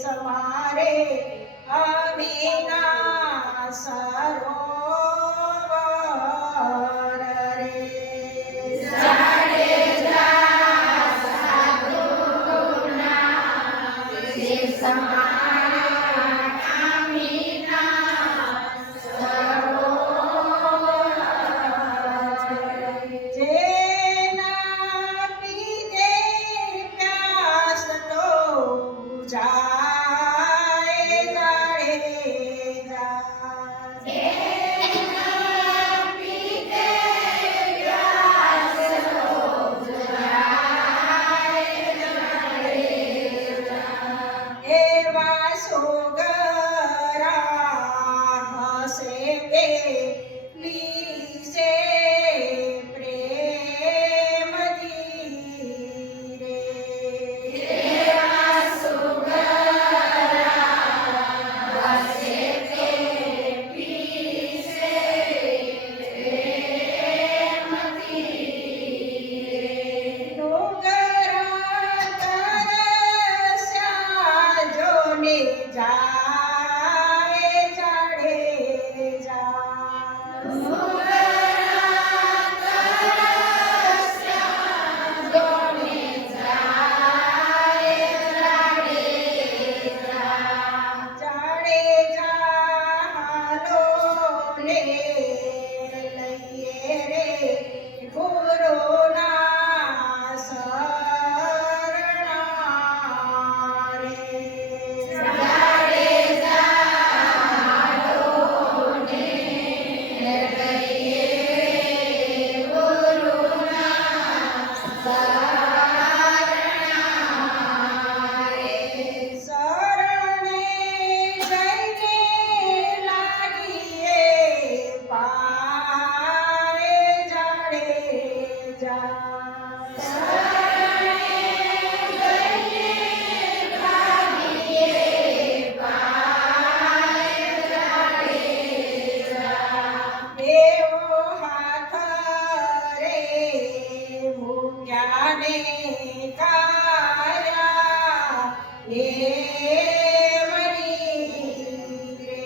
સમારે અમીના સરોવર રે જેના પીધે પ્યાસ તો જાય જાડેજા એવા સોગરા હસે કે લીસે પ્રેમથી રે જાય જાડેજા જાડેજા હાલો ને લઈએ રે ગુરુના શરણા રે શરણે જઈને લાગીએ પાએ જાડેજા એવો હાથ રે મૂક્યા ને કાયા એ મની રે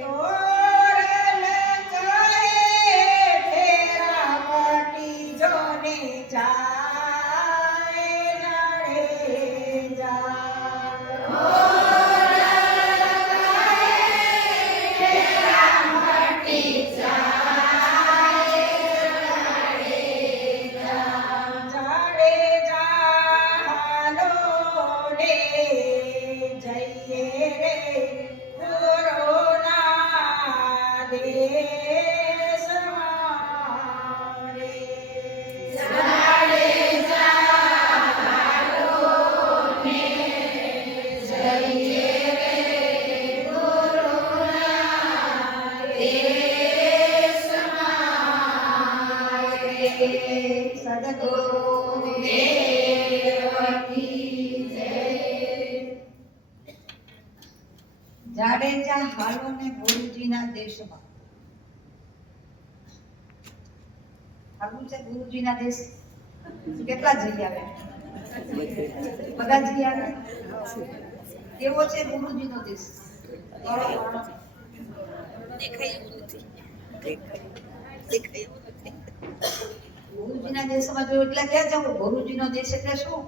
તોરલ કરે ફેરાવટી જોને જાય જાડેજા જાડેજા હાલો ને જઈએ રે ગુરુના દેશમાં રે સદગુરુ જાડેજા હાલો ને ગુરુજીના દેશમાં હાલવું છે ગુરુજીના દેશ કેટલા જઈ આવે બધા જઈ આવે કેવો છે ગુરુજીનો દેશ ગુરુજીના દેશમાં જો એટલે ક્યાં જવું ગુરુજીનો દેશ એટલે શું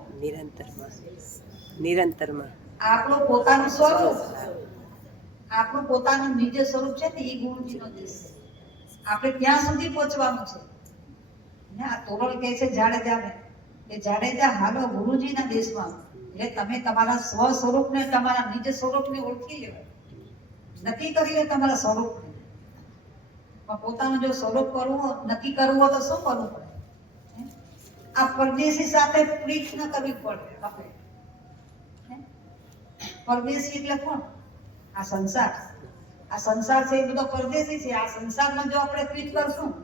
નિરંતરમાં આપણું પોતાનું સ્વરૂપ આપણું પોતાનું નિજ સ્વરૂપ છે ને એ ગુરુજીનો દેશ આપણે ત્યાં સુધી પહોંચવાનું છે ને આ તોરલ કહે છે જાડેજાને કે જાડેજા હાલો ગુરુજીના દેશમાં એટલે તમે તમારા સ્વ સ્વરૂપને તમારા નિજ સ્વરૂપને ઓળખી લેવાય નક્કી કરી લે તમારા સ્વરૂપને પણ પોતાનું જો સ્વરૂપ કરવું નક્કી કરવું હોય તો શું કરવું પડે આ પરદેશી સાથે પ્રીત ન કરવી પડે આપણે પરદેશી એટલે કોણ આ સંસાર છે એ બધો પરદેશી છે આ સંસારમાં જો આપણે પ્રીત કરશું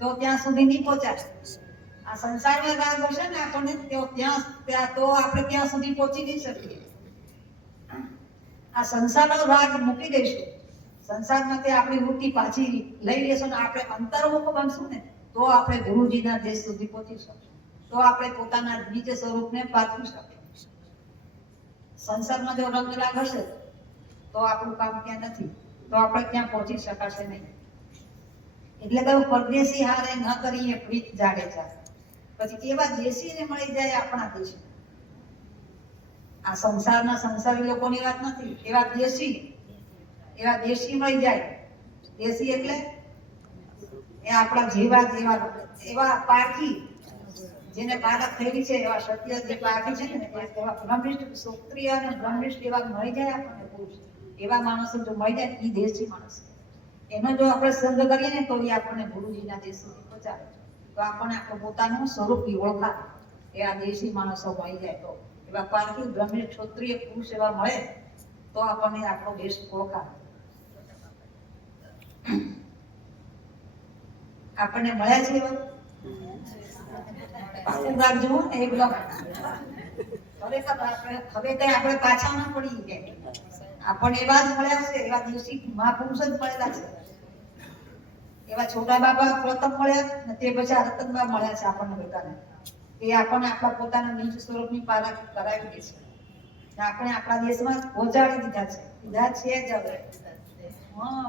તો ત્યાં સુધી નહીં પહોંચાય આ સંસારમાં રાગ હશે ને આપણને તો આપણે ત્યાં સુધી પહોંચી નહીં શકીએ આ સંસારનો રાગ મૂકી દઈશું, સંસારમાંથી આપણી વૃત્તિ પાછી લઈ લેશું ને આપણે અંતર્મુખ બનશું ને તો આપણે ગુરુજીના દેશ સુધી પહોંચી શકશું, તો આપણે પોતાના નિજ સ્વરૂપને પારખી શકીશું. સંસારમાં જો રંગ રાગ હશે તો આપણું કામ ક્યાં નથી, તો આપણે ક્યાં પહોંચી શકાશે નહીં. એટલે કહ્યું પરદેશી હારે ન કરીએ પ્રીત જાડેજા. પછી એવા દેશીને મળી જાય આપણા દેશ. આ સંસારના સંસારી લોકોની વાત નથી, એવા દેશી મળી જાય. દેશી એટલે એ આપણા જેવા એવા પારખી, જેને પારખ થયેલી છે, એવા સત્ય જે પારખી છે ને, એવા બ્રહ્મિષ્ઠ ક્ષત્રિય અને બ્રહ્મિષ્ઠ એવા મળી જાય આપણને પુરુષ, એવા માણસો જો મળી જાય એ દેશી માણસ. એનો જો આપણે સંગ કરીએ ને તો એ આપણને ગુરુજીના દેશ સુધી પહોંચાડે. તો આપણને આપણું પોતાનું સ્વરૂપ ઓળખાય. એવા દેશી માણસો મળી જાય તો, એવા પારખી બ્રહ્મિષ્ઠ ક્ષત્રિય પુરુષ એવા મળે તો આપણને આપણો દેશ ઓળખાય. આપણને મળ્યા છે એવા પાકું રાખજો ને એકદમ. હવે કઈ આપણે પાછા ના પડી ગયા. આપણને એવા જ મળ્યા છે, એવા દેશી મહાપુરુષ જ મળેલા છે. એવા છોટા બાબા પ્રથમ મળ્યા ને તે પછી રતનબા મળ્યા છે આપણને બધાને. એ આપણને આપણા પોતાના નિજ સ્વરૂપની પારખ કરાવી દે છે. આપણે આપણા દેશમાં પહોંચાડી દીધા છે, દીધા છે જ હવે.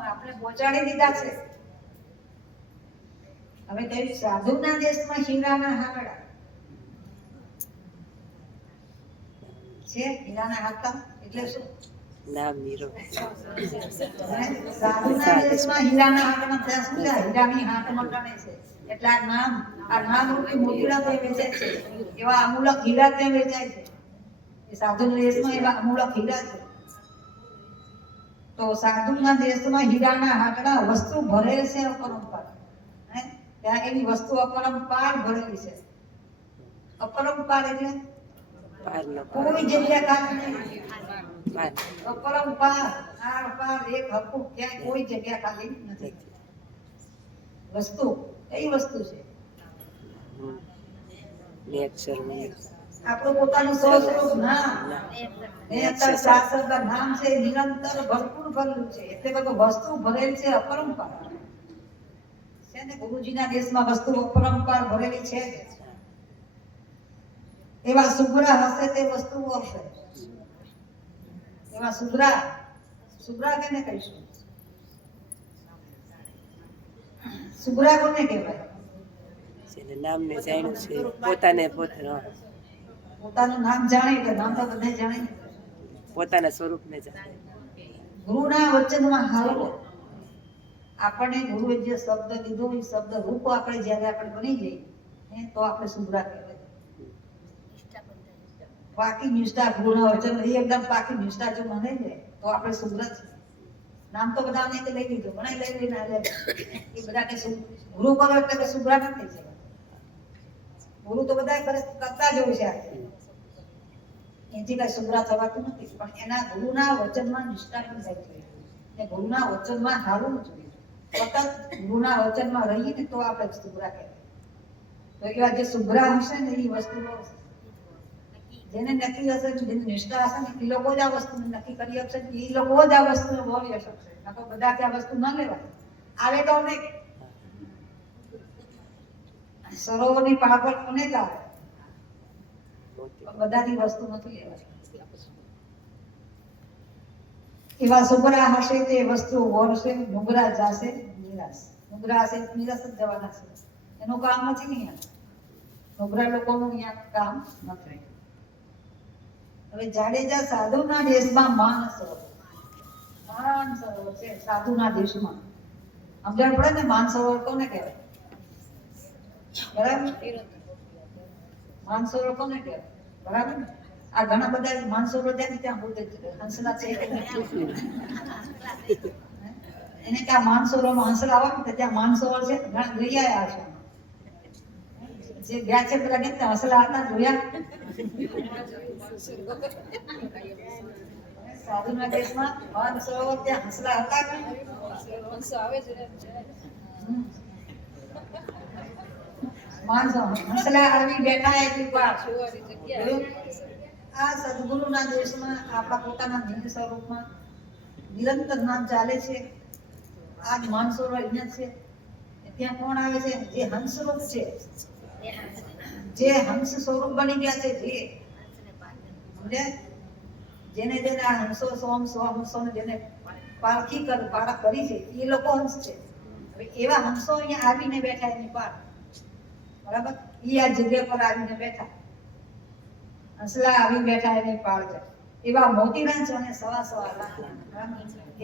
આપણે પહોંચાડી દીધા છે. હવે કહ્યું સાધુના દેશમાં હીરાના હાકડા છે. હીરાના હાકડા એટલે શું? નામ હીરો. સાધુના દેશમાં હીરાના હાકડા ત્યાં શું છે? હીરાની હાથમાં ગણે છે. એટલે આ નામ રૂપી મોતીડા ત્યાં વેચાય છે. એવા અમૂલક હીરા ત્યાં વેચાય છે. એ સાધુના દેશમાં એવા અમૂલક હીરા છે. તો સાધુના દેશમાં હીરાના હાકડા વસ્તુ ભરે છે અપરંપાર. ત્યાં એની વસ્તુ અપરંપાર ભરેલી છે. અપરંપાર એટલે કોઈ જગ્યા ખાલી નહીં. અપરંપાર આર પાર એક હરખું, ક્યાંય કોઈ જગ્યા ખાલી નથી. વસ્તુ કઈ વસ્તુ છે? આપણું પોતાનું સ્વરૂપ નામ. શાસ્ત્રના નામ છે, નિરંતર ભરપૂર ભરેલું છે. એટલે બધું વસ્તુ ભરેલ છે અપરંપાર છે ને. ગુરુજીના દેશમાં વસ્તુ અપરંપાર ભરેલી છે. એવા સુગ્રા હશે તે વસ્તુઓ હશે. એવા સુગ્રા કેને કહીશું? સુગ્રા કોને કહેવાય? નામને જાણ્યું છે, પોતાનું નામ જાણે એટલે નામ તો બધા જાણે, પોતાના સ્વરૂપને જાણે. ગુરુના વચનમાં હાલવો. આપણને ગુરુએ જે શબ્દ લીધો એ શબ્દ રૂપ આપણે જ્યારે આપણે બની જઈએ તો આપણે સુગ્રા કહેવાય. પાકી નિષ્ઠા ગુરુના વચન એકદમ પાકી નિષ્ઠા જો મને જાય તો આપણે સુગ્રા છે. નામ તો બધા લઈ લીધું, ઘણા લઈને એ બધા કે ગુરુ કરો એટલે કે સુગ્રા નથી છે. ગુરુ તો બધા કરતા જ હોય છે. એથી કઈ સુગ્રા થવાતું નથી, પણ એના ગુરુના વચનમાં નિષ્ઠા પણ જાય છે. ગુરુના વચનમાં હાલવું જોઈએ. સતત ગુરુના વચનમાં રહીએ ને તો આપણે સુગ્રા કહેવાય. તો એવા જે સુગ્રા હશે ને એ વસ્તુઓ જેને નક્કી હશે, જેને નિષ્ઠા હશે ને એ લોકો જ આ વસ્તુને નક્કી કરી શકશે. એ લોકો જ આ વસ્તુને બોલી શકશે. તો બધા ત્યાં વસ્તુ ન લેવાય. આવે તો નહીં. સરોવરની પાપડ કોને લાવે? બધાની વસ્તુ નથી લેવાય. એવા સુગ્રા હશે તે વસ્તુ વરસે, નુગરા જાશે નિરાશ. નુગરા હશે નિરાશ જ જવાના છે. એનું કામ નથી અહીંયા. નુગરા લોકોનું અહીંયા કામ નથી. હવે જાડેજા સાધુના દેશમાં માન સરોવર છે. સાધુના દેશમાં સમજણ પડે ને? માન સરોવર કોને કહેવાય? બરાબર, માન સરોવર કોને કહેવાય? બરાબર ને? આ ઘણા બધા માન સરોવર જાય ત્યાં બોલતે હંસલા છે એને ત્યાં માન સરોવરમાં હંસલા આવે ને ત્યાં માન સરોવર છે. ઘણા લઈ આવ્યા છે. જે ગયા છે પેલા કેમ હંસલા હતા જોયા? સાધુના દેશમાં માન સરોવર ત્યાં હંસલા હતા કે હંસલા આવી બેઠા એટલી વાર આ સદગુરુના દેશમાં આપણા પોતાના નિજ સ્વરૂપમાં નિરંતર નામ ચાલે છે. આ જ માનસરોવર અહીંયા છે. ત્યાં કોણ આવે છે? જે હંસરૂપ છે, જે હંસ સ્વરૂપ બની ગયા છે, જે સમજ્યા? જેને જેને આ હંસો હંસોને જેને પાળા કરી છે એ લોકો હંસ છે. હવે એવા હંસો અહીંયા આવીને બેઠા એની પાર, બરાબર? એ આ જગ્યા પર આવીને બેઠા, હંસલા આવી બેઠા એની પાળ છે. એવા મોતીના ચરણે સવા લાખ,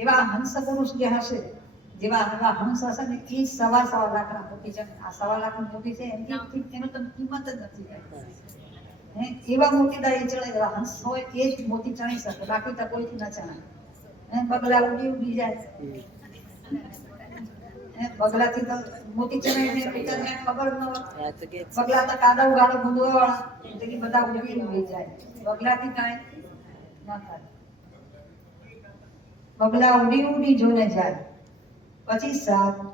એવા હંસ પુરુષ જે હશે, જેવા એવા હંસ હશે ને એ સવા લાખના મોતી છે. આ 1.5 લાખનું મોતી છે એની એનો તમે કિંમત જ નથી. એવા મોતી એ ચણે, એવા હંસ હોય એ જ મોતી ચણી શકે, બાકી તો કોઈથી ન ચણાય. બગલા ઉડી જાય, બગલાથી તો મોતી ચણાય ને બિચારાને ખબર ન હોય. આ તો કે બગલા તો કાદવ ગાળો ગુંદવા વાળા, એટલે બધા ઉડી જાય. બગલાથી કાંઈ ના થાય. બગલા ઉડી જોને જાય. પછી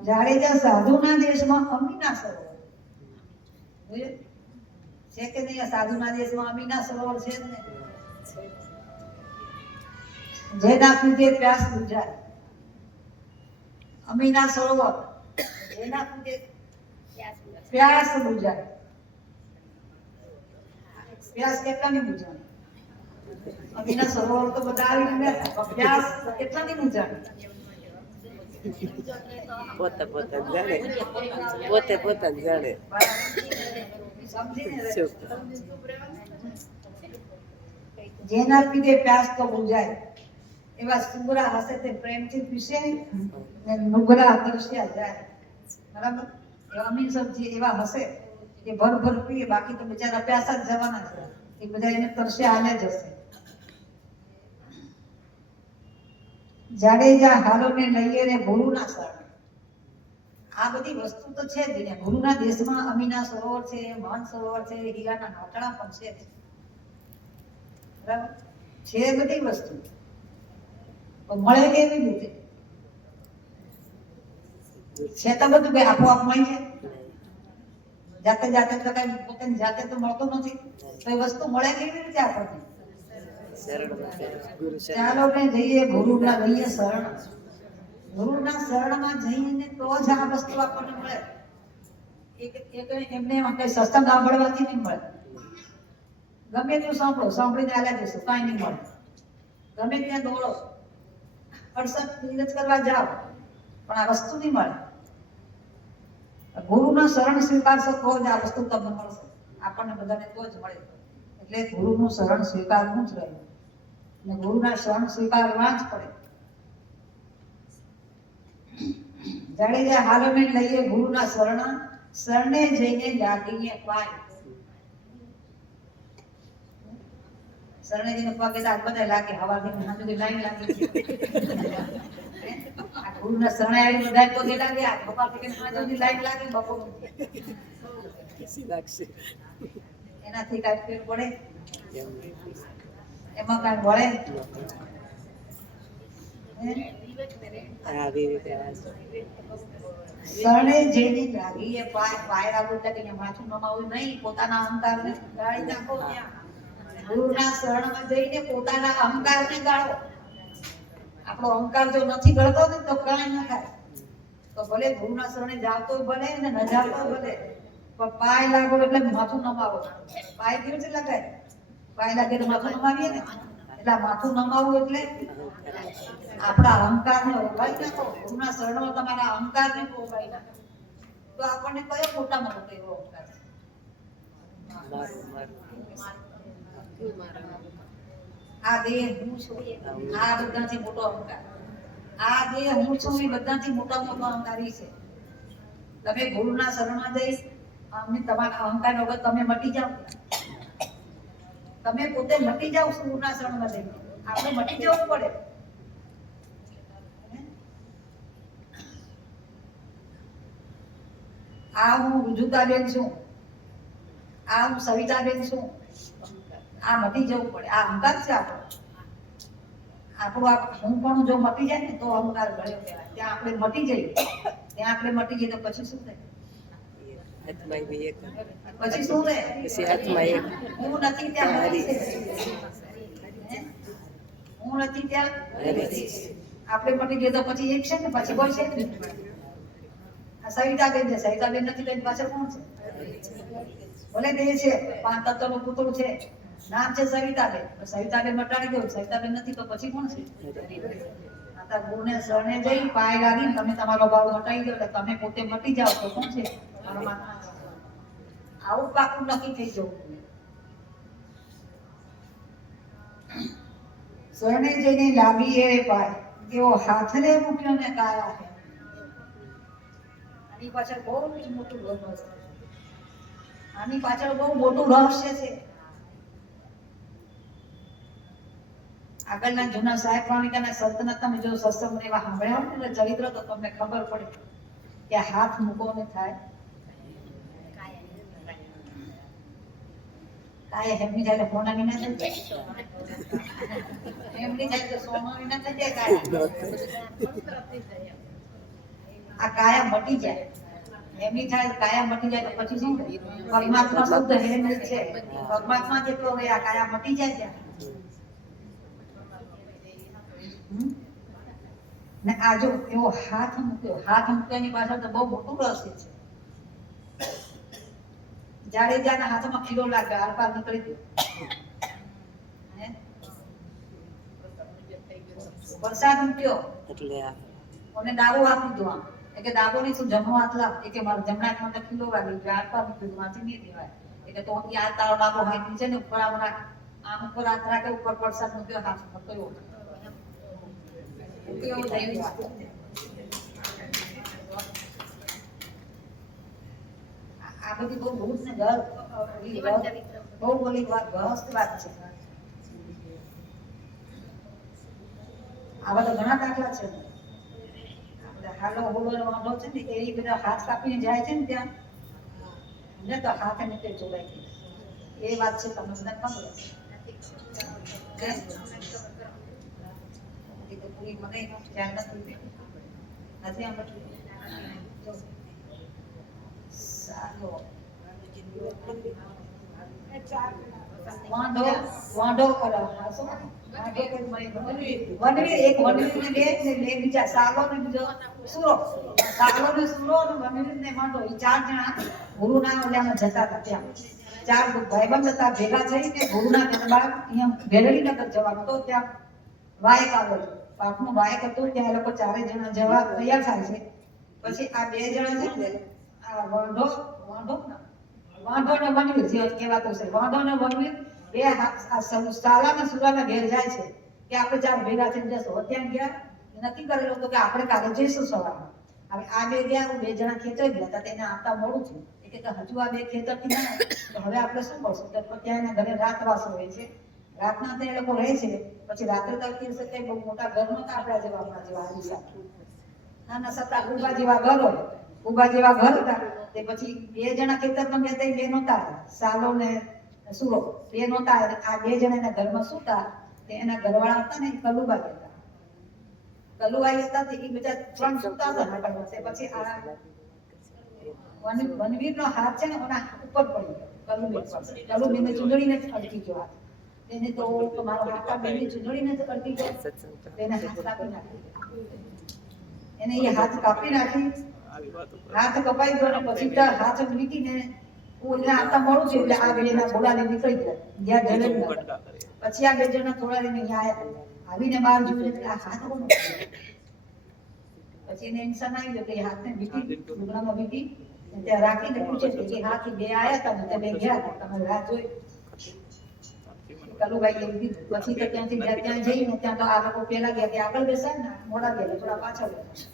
જાડેજા સાધુના દેશમાં અમીના સરોવર છે કે નહીં? સાધુના દેશમાં અમીના સરોવર છે જ ને. જેના પૂજે પ્યાસ બુઝાય. અમીના સરોવર, જેના પૂજે પ્યાસ બુઝાય. પ્યાસ કેટલાની બુઝાય? અમીના સરોવર તો બધા આવીને બેઠા, પ્યાસ કેટલાની બુઝાય? પોતે જાણે, પોતે જાણે. જેના પીધે પ્યાસ તો બુઝાય. એવા સુગરા હશે તે પ્રેમથી પીશે ને નુગરા તરસ્યા જાય. બરાબર? એવા અમીન સબ્જી એવા હશે કે ભર પીએ, બાકી તો બિચારા પ્યાસા જ જવાના છે. એ બધા એને તરસ્યા હાલે જશે. જાડેજા હાલોને લઈએ ને ગુરુના શરણે. આ બધી વસ્તુ તો છે જ ને. ગુરુના દેશમાં અમીના સરોવર છે, માન સરોવર છે, હીરાના નાટણા પણ છે. બરાબર છે બધી વસ્તુ, પણ મળે કેવી રીતે? છે તો બધું કે આપોઆપ મળી જાય. જાતે તો કઈ પોતાની જાતે તો મળતો નથી. તો એ વસ્તુ મળે કેવી રીતે આપણને? ચાલો કે જઈએ ગુરુના લઈએ શરણ. ગુરુના શરણમાં જઈને તો જ આ વસ્તુ આપણને મળે. એમને કઈ સત્સંગ સાંભળવાથી નહીં મળે. ગમે તેવું સાંભળીને આલ્યા જશો, કાંઈ નહીં મળે. ગમે ત્યાં દોડો, અડસઠ નીરજ કરવા જાઓ, પણ આ વસ્તુ નહીં મળે. ગુરુના શરણ સ્વીકારશો તો જ આ વસ્તુ તમને મળશે. આપણને બધાને તો જ મળે. એટલે ગુરુનું શરણ સ્વીકારવું જ રહ્યું. અને ગુરુના શરણ સ્વીકારવા જ પડે. જાડેજા હાલોને લઈએ ગુરુના શરણે જઈને લાગીએ પાય. શરણે જઈને પગે તો બધા લાગે, હવાથી સાંજ સુધી લાઈન લાગી. આ ગુરુના શરણે આવી બધા પગે લાગે, આ સવારથી સાંજ સુધી લાઈન લાગે. બપોર એનાથી કાંઈ ફેર પડે? એમાં કાંઈ વળે? શરણે જઈને લાગીએ પાય. પાય રાખવું એટલે કે માથું નમાવું નહીં, પોતાના અહંકારને ગાળી નાખો. ગુરુના શરણમાં જઈને પોતાના અહંકારને ગાળો. આપણો અહંકાર જો નથી ગળતો ને તો કાંઈ ન થાય. તો ભલે ગુરુના શરણે જાવ તો ભલે ને ન જાવ તો ભલે, પણ પાય લાગો એટલે માથું નમાવો. પાય કેવી રીતે લગાય? પાય લાગે તો માથું નમાવીએ ને. એટલે માથું નમાવવું એટલે આપણા અહંકારને ઓગાળી નાખો. ગુરુના શરણમાં તમારા અહંકારને ઓગાળી નાખો. તો આપણને કયો મોટામાં મોટો એવો અહંકાર છે? આ દેહ હું છું, આ બધાથી મોટો અહંકાર. આ દેહ હું છું એ બધાથી મોટો અહંકારી છે. તમે ગુરુના શરણમાં જઈ અમને તમારા અહંકાર વગર તમે મટી જાઓ. તમે પોતે મટી જાઓ ગુરુના શરણમાં જઈને. આપણે મટી જવું પડે. આ હું રુજુતાબેન છું, આ હું સવિતાબેન છું. આ મટી જવું પડે. આ અહંકાર છે આપણો. હું પણ જો મટી જાય ને તો અહંકાર ગળ્યો કહેવાય. ત્યાં આપણે મટી જઈએ તો પછી શું થાય? હાથમાં બી એક પછી શું રહે? પછી હાથમાં એક હું નથી ત્યાં હરી. હરી છે. હે? હું નથી ત્યાં હરી. આપણે મટી ગયો તો પછી એક છે ને પછી કોઈ છે જ નહીં. આ સવિતાબેન છે, સવિતાબેન નથી તો એની પાછળ કોણ છે? ભલે તે છે 5 તત્વનું પૂતળું છે, નામ છે સવિતાબેન, પણ સવિતાબેન મટાડી દો, સવિતાબેન નથી તો પછી કોણ છે? માતા ગુરુને શરણે જઈ પાય લાગી તમે તમારો ભાવ મટાડી દો એટલે તમે પોતે મટી જાઓ તો કોણ છે? પરમાત્મા છે. આવું પાકું નક્કી થઈ જવું. શરણે જઈને લાગી એ પાય એવો હાથને મૂક્યો ને કાયા હે. આની પાછળ બહુ જ મોટું રહસ્ય છે. આની પાછળ બહુ મોટું રહસ્ય છે. આગળના જૂના સાહેબ વાણિકાના સંતના તમે જો સત્સંગ એવા સાંભળ્યા હોય ને ચરિત્ર તો તમને ખબર પડે કે હાથ મૂકો ને થાય કાય હેમની જાય તો સોના વિના થઈ જાય, હેમની જાય તો સોના વિના થઈ જાય કાયા. આ કાયા મટી જાય, એમની થાય કાયા મટી જાય તો પછી શું? પરમાત્મા શુદ્ધ હેમ જ છે. પરમાત્મા જેટલો હોય આ કાયા મટી જાય ત્યાં. ને આ જો એવો હાથ મૂક્યો, હાથ મૂક્યાની પાછળ તો બહુ મોટું રહસ્ય છે. જાડેજાના હાથમાં ખીલો લાગ્યો, આરપાર નીકળી ગયો. હે? વરસાદ મૂક્યો એટલે આ અને ડાબો હાથ લીધો આમ એટલે ડાબો ની શું જમણો હાથ લાવ કે મારો જમણા હાથમાં તો ખીલો વાગી ગયો, આરપાર નીકળી માંથી નહીં દેવાય એટલે તો આ તારો ડાબો હાથ નીચે ને ઉપર આમ ઉપર હાથ રાખે, ઉપર વરસાદ મૂક્યો, હાથ મૂક્યો. કેવું થયું? આ બધી બહુ ભૂત ને ઘર બહુ બોલી વાત ગહસ્ત વાત છે. આવા તો ઘણા દાખલા છે. હાલો હોલો વાંધો છે ને એ બધા હાથ કાપીને જાય છે ને ત્યાં ને તો હાથ નીચે જોડાઈ ગઈ એ વાત છે. તમને બધા ખબર તો પૂરી મને ધ્યાન નથી સારો વાંઢો વાંઢો કરો વનવીર એક વનવીર ને બે બીજા સાલો ને બીજો સુરો, સાલો ને સુરો ને વનવીર ને વાંઢો એ 4 જણા ગુરુના ઓલામાં જતા હતા. ત્યાં 4 ભાઈબંધ હતા, ભેગા થઈને ગુરુના દરબાર અહીંયા ભેલડીનગર જવાનું તો ત્યાં વાયક આવ્યો, પાકનું વાયક હતું ત્યાં લોકો 4 જણા જવા તૈયાર થાય છે. પછી આ 2 જણા છે ને આ વાંઢો ને વનવીર જે કહેવાતો છે, વાંઢો ને વનવીર બે સાલા ને સુરાના ઘેર જાય છે કે આપણે 4 ભેગા થઈને જશું. ત્યાં ગયા નક્કી કરેલું હતું કે આપણે કાલે જઈશું સવારમાં. હવે આ 2 ગયા, 2 જણા ખેતર ગયા હતા, તેને આવતા મોડું થયું એટલે કે હજુ આ 2 ખેતરથી ના તો હવે આપણે શું કરશું? તો ત્યાં એના ઘરે રાતવાસો હોય છે, રાતના તે લોકો રહે છે. પછી રાત્રે તરતી શકે બહુ મોટા ઘર નહોતા આપણા જેવા, આપણા જેવા આલીશા નાના સત્તા કુબા જેવા ઘર હોય, કુબા જેવા ઘર હતા. તે પછી 2 જણા ખેતરમાં ગયા હતા, 2 નહોતા, સાલો ને સુરો 2 નહોતા. આ 2 જણા એના ઘરમાં સૂતા. તે એના ઘરવાળા હતા ને કલુબા હતા, કલુબાઈ હતા તે એ બધા 3 સૂતા હતા. પછી આ વનવીર નો હાથ છે ને એના ઉપર પડી ગયો, કલુબીને ચૂંદડીને અડકી ગયો હાથ. તેને તો મારો હાથ બેની ચૂંદડીને જ અડકી ગયો, તેને હાથ કાપી નાખી. એને એ હાથ કાપી નાખી, હાથ કપાઈ ગયો ને પછી હાથ વીટીને ઓલા આતા મોડું છે એટલે આ 2 ના બોલાને નીકળી ગયા ઘરે. પછી આ 2 જણા થોડા રહીને અહીંયા આવીને બહાર જોયું એટલે આ હાથ કોનો? પછી એને ઇન્સાન આવી ગયો કે હાથને વીટી ડુંગળામાં વીટી ત્યાં રાખીને પૂછે છે કે હાથી 2 આયા હતા ને તમે ગયા તમે રાહ જોઈ. કલુભાઈ એવું કીધું. પછી તો ત્યાંથી ત્યાં જઈને ત્યાં તો આ લોકો પેલા ગયા કે આગળ બેસાય ને મોડા ગયા થોડા પાછળ બેસાય.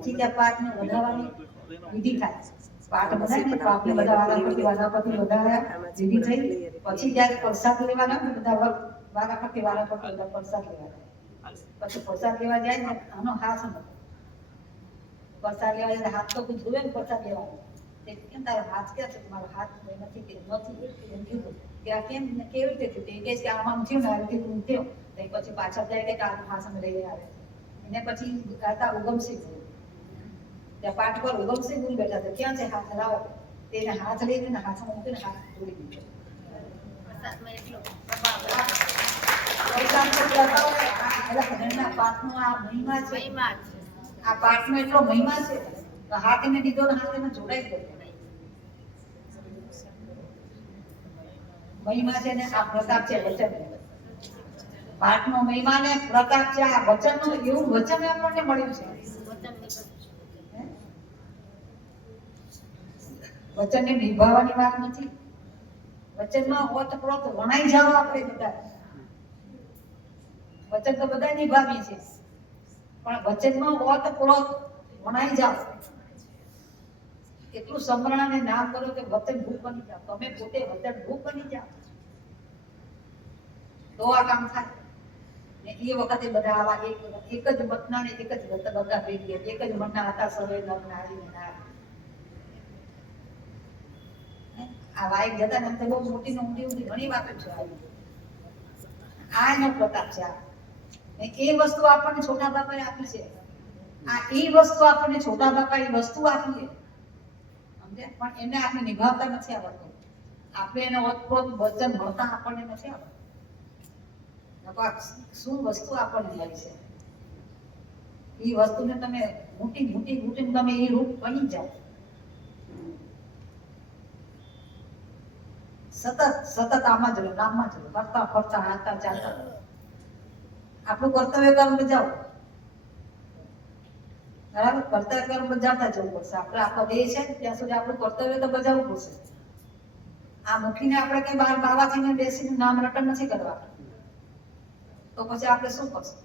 પછી ત્યાં પાઠને વધારવાની વિધિ થાય. પાઠ બધાય ને તો આપણે બધા વારાફરતી વધાર્યા વિધિ થઈ. પછી જ્યારે પ્રસાદ લેવાના બધા વારાફરતી બધા પ્રસાદ લેવાના. પછી પ્રસાદ લેવા જાય ને આનો હાથ હતો. પ્રસાદ લેવા જાય હાથ તો કોઈ જોવે ને પ્રસાદ લેવાનો. કેમ તારો હાથ ક્યાં છે? મારો હાથ નથી કે નથી એમ કીધું કે આ કેમ કેવી રીતે થયું? એ કહે કે આમાં થયું ને આવી રીતે થયો. પછી પાછળ જાય કે આ હાથ અમે લઈ આવે. એને પછી ગાતા ઉગમસિંહ ત્યાં પાઠ પર ઉગમસિંહ ગુરુ બેઠા છે. ક્યાં છે હાથ લાવો? તેને હાથ લઈને હાથમાં મૂકીને હાથ જોડી દીધો. પ્રસાદ તો પ્રભાવ છે. આ ઘરના પાઠનો આ મહિમા છે. આ પાઠનો એટલો મહિમા છે તો હાથ એને દીધો ને હાથ એને જોડાઈ ગયો. મહિમા છે ને આ પ્રતાપ છે વચન. પાઠનો મહિમા ને પ્રતાપ છે આ વચનનો. એવું વચન આપણને મળ્યું છે. વચનને નિભાવવાની વાત નથી. વચનમાં ઓતપ્રોત વણાઈ જાવ આપણે બધા. વચન તો બધા નિભાવીએ છીએ પણ વચનમાં ઓતપ્રોત વણાઈ જાવ. એટલું સમરણાને નામ કરો કે વચન ભૂખ બની જાવ. તમે પોતે વચન ભૂખ બની જાવ તો આ કામ થાય. ને એ વખતે બધા આવા એક જ મતના ને એક જ બધા ભેગી એક જ મનના હતા સર્વે નર નારી ને નારી. આ વાઈક જતા ને બહુ મોટી ને ઊંડી ઘણી વાતો છે. આ એનો પ્રતાપ છે. એ વસ્તુ આપણને છોટા બાપાએ આપી છે. આ એ વસ્તુ આપણને છોટા બાપાએ વસ્તુ આપી છે સમજ્યા? પણ એને આપણે નિભાવતા નથી આવડતું. આપણે એને ઓતપ્રોત વચન મળતા આપણને નથી આવડતું. શું વસ્તુ આપણને મળી છે એ વસ્તુને તમે મૂટીને તમે એ રૂપ બની જાઓ. સતત આમાં જ રહો, નામમાં જ રહો, ફરતા ફરતા હાથતા ચાલતા આપણું કર્તવ્ય કર્મ બજાવો. બરાબર? કર્તવ્ય કર્મ બજાવતા જવું પડશે. આપણે આપણો દેહ છે ત્યાં સુધી આપણું કર્તવ્ય તો બજાવવું પડશે. આ મૂકીને આપણે કઈ બહાર બાવાજીને બેસીને નામ રટન નથી કરવા તો પછી આપણે શું કરશું?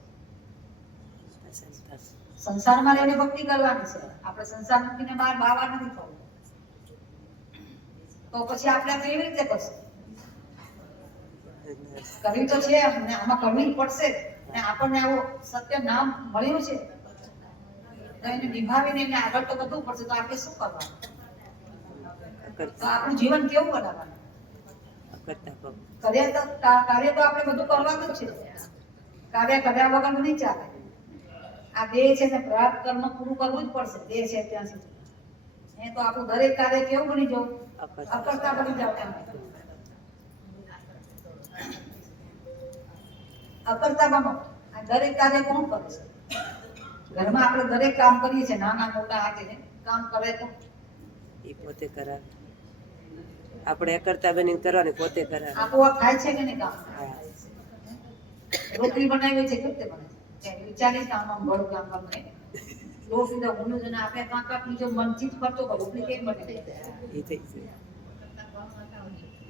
સંસારમાં રહીને ભક્તિ કરવાની છે. આપણે સંસાર મૂકીને બહાર બાવા નથી થવું તો પછી આપણે કેવી રીતે કરશું? કરવી તો છે અને આમાં કરવી પડશે. અને આપણને આવું સત્ય નામ મળ્યું છે તો એને નિભાવીને એને આગળ તો વધવું પડશે. તો આપણે શું કરવાનું? તો આપણું જીવન કેવું બનાવવાનું? કાર્ય તો આપણે બધું કરવાનું જ છે. કાર્ય કર્યા વગર નહીં ચાલે. આ દેહ છે ને પ્રાપ્ત કર્મ પૂરું કરવું જ પડશે. દેહ છે ત્યાં સુધી તો આપણું દરેક કાર્ય કેવું બની જવું? અકર્તા બની જાવ. અકર્તા બનો. આ દરેક કાર્ય કોણ કરે છે? ઘરમાં આપણે દરેક કામ કરીએ છીએ નાના મોટા હાથે કામ કરે તો એ પોતે કરાવે. આપણે અકર્તા બનીને કરવાની પોતે કરાવે. આપોઆપ થાય છે કે નહીં કામ? રોટલી બનાવી છે કેવી રીતે બને છે? વિચારી કામ બળું કામ બને રોટલી તો ઊંડું જ આપણે કાંક બીજો મનથી જ કરતો હોય રોટલી કેમ બને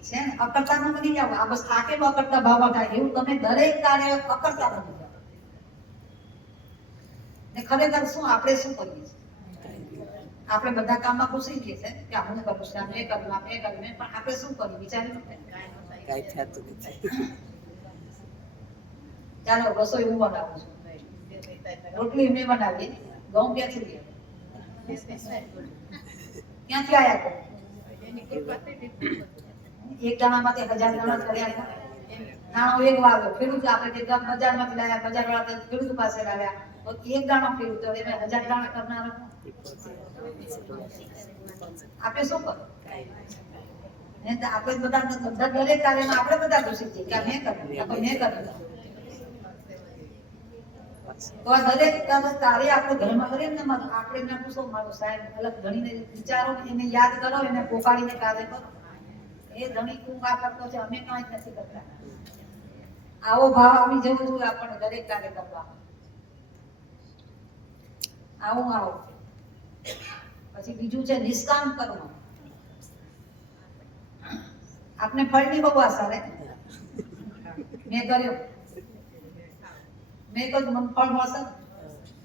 છે ને? અકર્તામાં બની જાવ. આ બસ થાકે અકર્તા ભાવમાં થાય એવું તમે દરેક કાર્ય અકર્તા બની જાવ. ને ખરેખર શું આપણે શું કરીએ છીએ? આપણે બધા કામમાં ઘૂસી જઈએ છે કે હું કરું છું, આમ એ કરું, આમ એ કરું, પણ આપણે શું કરીએ વિચારી કાંઈ થતું નથી. ચાલો રસોઈ હું બનાવું છું. રોટલી મેં બનાવી. ઘઉં ક્યાંથી લે? ક્યાંથી આયા તો? એક દાણામાંથી 1000 દાણા કર્યા. નાણો એક વાવ્યો ખેડૂત આપણે કે બજારમાંથી લાવ્યા, બજારવાળા ખેડૂત પાસે લાવ્યા તો એક દાણો ખેડૂત તો એને 1000 દાણા કરનારો આપણે શું કરું? આપણે બધા દરેક કાર્યમાં આપણે બધા ઘૂસી જઈએ કે મેં કર્યું. તો આ દરેક કાર્ય આપણે ઘરમાં કરીએ ને આપણે એને પૂછો મારો સાહેબ અલગ ગણીને વિચારો એને યાદ કરો એને પોકાડીને કાર્ય કરો. એ ધણી તું આ કરતો છે અમે કાંઈ જ નથી કરતા. આવો ભાવ આવી જવો જોઈએ આપણને દરેક કાર્ય કરવા. આવો પછી બીજું છે નિષ્કામ કર્મ. આપને ફળની બહુ આશા રે. મેં કર્યો મેં કહ્યું મને ફળ મળશે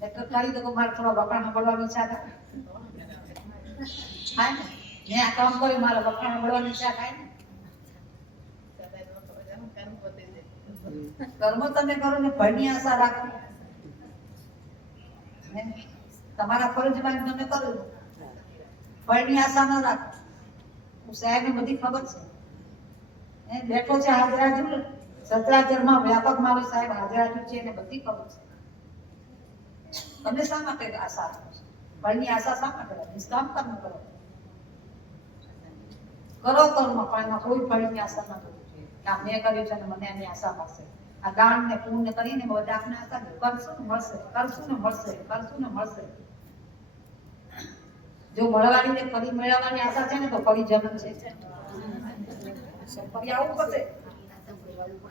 એટલે ખાલી તો મારે થોડા વખાણ મળવાની ઈચ્છા થાય ને. મેં આ કામ કર્યું મારે વખાણ મળવાની ઈચ્છા થાય ને. કર્મ તમે કરો ને ફળની આશા રાખો. તમારા ફરજમાં તમે કરો ફળની આશા ન રાખો. સાહેબને બધી ખબર છે. બેઠો છે હાજરાજુ સચરાચરમાં વ્યાપક મારો સાહેબ હાજરાજુ છે એને બધી ખબર છે. તમે શા માટે આશા રાખો છો? ફળની આશા શા માટે રાખો? નિષ્કામ કર્મ કરો. કરો કર્મ, પણ એમાં કોઈ ફળની આશા ન કરવી જોઈએ કે આ મેં કર્યું છે અને મને એની આશા મળશે. આ દાન ને પુણ્ય કરીને બધા આપણે આશા કરશું ને મળશે, કરશું ને મળશે, કરશું ને મળશે. જો મળવાની ને ફરી મેળવવાની આશા છે ને તો ફરી જન્મ છે. ફરી આવું પડશે.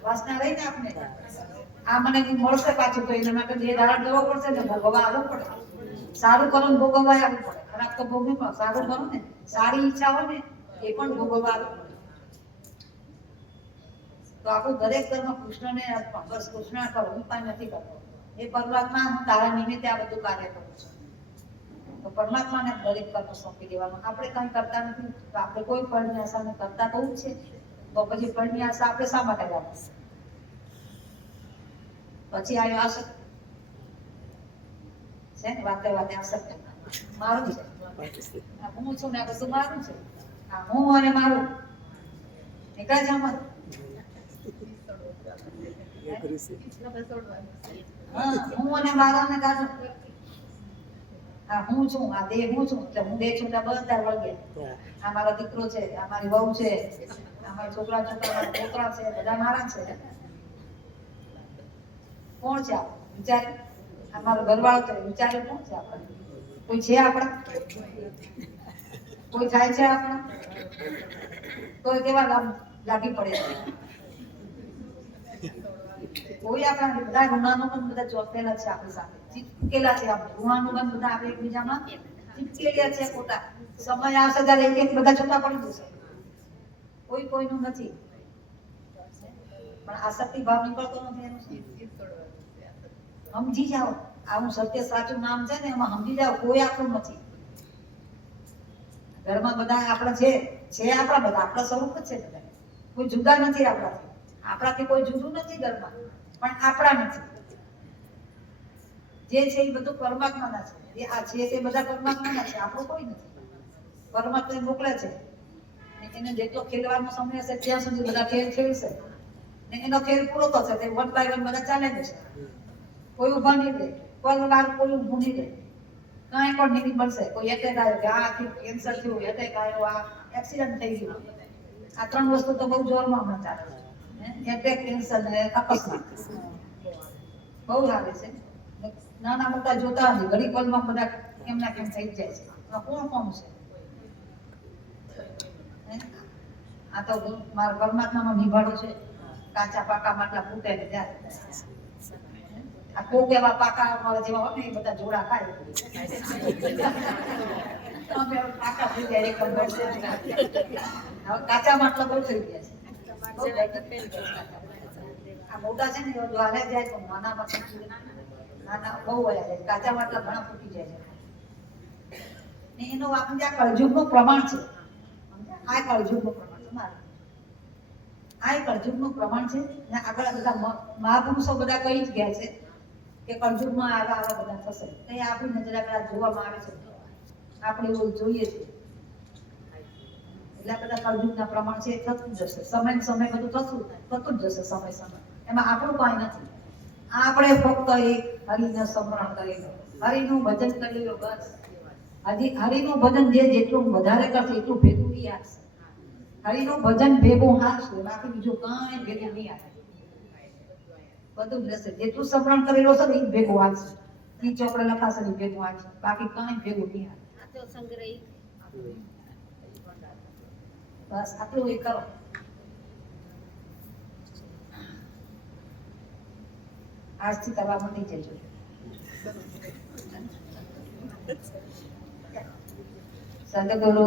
વાસના રહીને આપણે આ મને મળશે પાછું તો એના માટે બે ધારણ કરવો પડશે ને ભોગવવા આવવું પડે. સારું કરો ને ભોગવવા આવવું પડે. ખરાબ તો ભોગવું પડે. સારું કરો ને, સારી ઈચ્છા હોય ને એ પણ ભોગવવા આવવું પડે. તો આપણું દરેક કર્મ કૃષ્ણને અર્પણ. બસ કૃષ્ણ કરો, હું કાંઈ નથી કરતો. એ પરમાત્મા હું તારા નિમિત્તે આ બધું કાર્ય કરું છું. તો પરમાત્માને દરેક કર્મ સોંપી દેવાનું. આપણે કંઈ કરતા નથી તો આપણે કોઈ ફળની આશા કરતા તો છે. તો પછી ફળની આશા આપણે શા માટે રાખીએ? પછી આવ્યો આસક્તિ. છે ને વાતે વાતે આસક્તિ. મારું છે, હું છું ને આ બધું મારું છે. આ હું અને મારું નીકળે છે આમાં. હું અને મારા ને ગાડું. આ હું છું, આ દેહ હું છું, એટલે હું દેહ છું એટલે બધા વળગે. આ મારો દીકરો છે, આ મારી વહુ છે, આ મારા છોકરા છોકરા છે, બધા મારા છે. કોણ છે આપણે? વિચારે. આ મારો ઘરવાળો છે, વિચારે કોણ છે આપણે? કોઈ છે આપણા? કોઈ થાય છે આપણા? તો કેવા લાગી પડે છે. કોઈ આપણા બધા ઋણાનુબંધ બધા ચોટેલા છે આપણી સાથે, ચીપકેલા છે. આપણે ઋણાનુબંધ બધા આપણે એકબીજામાં ચીપકેલા છે ખોટા. સમય આવશે ત્યારે એક એક બધા છૂટા પડી જશે. કોઈ કોઈનું નથી. પણ આસક્તિ ભાવ નીકળતો નથી એનું. સમજી જાઓ, આવું સત્ય સાચું નામ છે ને એમાં સમજી જાઓ કોઈ આપણું નથી. ઘરમાં બધા આપણા છે આપણા બધા આપણા સ્વરૂપ જ છે બધા. કોઈ જુદા નથી આપણાથી. આપણાથી કોઈ જુદું નથી ઘરમાં, પણ આપણા નથી. જે છે એ બધું પરમાત્માના છે. જે આ છે તે બધા પરમાત્માના છે, આપણું કોઈ નથી. પરમાત્મા મોકલે છે એને જેટલો ખેલવાનો સમય હશે ત્યાં સુધી બધા ખેલ ખેલશે ને એનો ખેલ પૂરો થશે તે વન બાય વન બધા ચાલે જશે. કોઈ ઊભા નહીં રહે, કોઈ વાર કોઈ ઊભું નહીં રહે. કાંઈ પણ નિમિત્ત મળશે. કોઈ એટેક આવ્યો કે આ કેન્સર થયું, એટેક આવ્યો, આ એક્સિડન્ટ થઈ ગયું. આ ત્રણ વસ્તુ તો બહુ જોરમાં હમણાં ચાલે છે. એટેક, કેન્સર ને અકસ્માત બહુ આવે છે. નાના મોટા જોતા નથી, ઘડી પલમાં બધા કેમના કેમ થઈ જાય છે. કોણ કોણ છે? આ તો મારા પરમાત્માનો નિભાડો છે. કાચા પાકા માટલા ફૂટે ને ત્યારે આ કોક એવા પાકા અમારા જેવા હોય ને એ બધા જોડા ખાય. પાકા થઈ જાય એકદમ. હવે કાચા માટલા બહુ થઈ ગયા છે. આ મોટા છે ને જો હાલે જાય તો નાના માટલા નાના બહુ વયા જાય. કાચા માટલા ઘણા ફૂટી જાય છે. ને એનો આપણે આ કળજુગનું પ્રમાણ છે. આ કળજુગનું પ્રમાણ છે મારું. આ કળજુગનું પ્રમાણ છે ને આગળ બધા મહાપુરુષો બધા કહી જ ગયા છે કે કળજુગમાં આવા બધા થશે. તો એ આપણી નજર આગળ જોવામાં આવે છે. આપણે એવું જોઈએ છે. એટલે બધા કળજુગના પ્રમાણ છે એ થતું જશે. સમય બધું થતું જ જશે. સમય એમાં આપણું કાંઈ નથી. આપણે ફક્ત એક હરિને સ્મરણ કરી લો, હરિનું ભજન કરી લો બસ. હરિનું ભજન જેટલું વધારે કરશે એટલું ભેગું નહીં આપશે. હરિનું ભજન ભેગું હાલશે, બાકી બીજું કાંઈ ભેગું નહીં આપે. બધું જ રહેશે. જેટલું સ્મરણ કરેલો છે ને એ ભેગું હાલશે. ઈ ચોપડે લખાશે ને ભેગું હાલશે, બાકી કાંઈ ભેગું નહીં હાલે. બસ આટલું એ કરો. આજથી કરવા મળી જજો. સદગુરુ